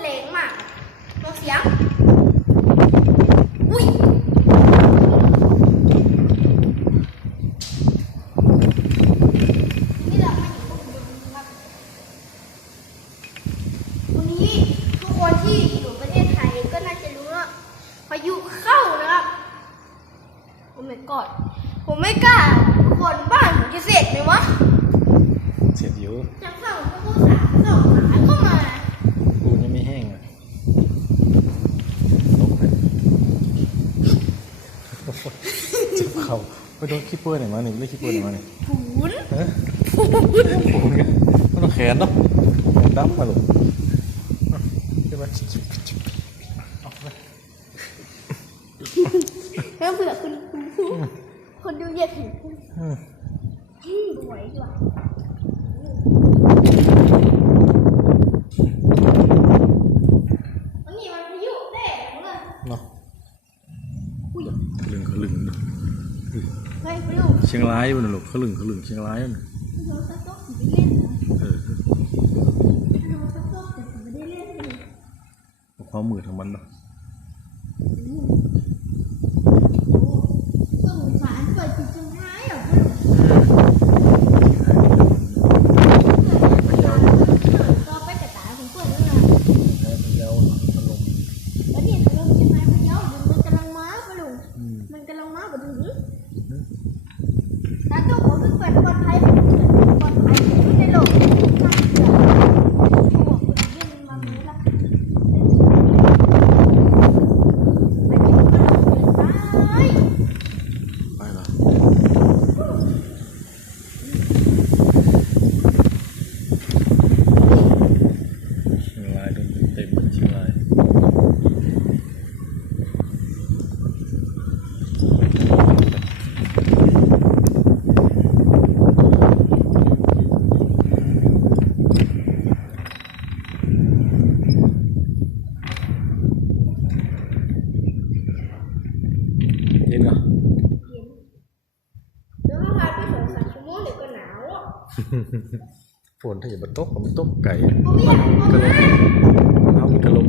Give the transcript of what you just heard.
แรงมากตัวเสียงอุ้ยนี่เราไม่อยู่ตรงนี้ครับวันนี้ทุกคนที่อยู่ประเทศไทยก็น่าจะรู้ว่าพายุเข้านะครับโอ้ my god ผมไม่กล้าคนบ้านผมจะเสร็จไหมวะเสร็จอยู่จะเข้าก็พูดสามสองหมาก็มาปูยังไม่แห้งอ่ะลงไปเจ็บเข่าไปโดนขี้เปื้อนไหนมาหนึ่งไม่ขี้เปื้อนไหนมาหนึ่งผูนปูนกันไม่ต้องแขนเนาะแขนดำมาหรอกใช่ไหมแล้วเผื่อคนดูเยอะถึงสวยด้วยอันนี้มันพายุแน่เลยเนาะอุ้ยขลึงเฮ้ยไปลูกเชียงรายมันหรอกขลึงเชียงรายมันโดนซักโต๊ะไม่ได้เล่นนะโดนซักโต๊ะแต่ไม่ได้เล่นเลยความมือทางมันเนาะสงสารเปิดจุดสุดท้ายเหรอต่อไปกระต่ายผมเปิดแล้วนะพะเยาถล่มแล้วนี่ถล่มใช่ไหมพะเยามันกำลังมาปะลุงมันกำลังมาปะถึงแล้วตัวผมเปิดปลอดภัยในโลกข้างเสือหัวคุณเล่นมาเมื่อละไปละเชียงรายโดนเต็มเชียงรายเย็นเหรอเดี๋ยวถ้าพาไป2-3 ชั่วโมงเดี๋ยวก็หนาวอ่ะฝนถ้าอย่ามาตกมันตกไก่ผมไม่อยากลงนะมันเอามีถล่ม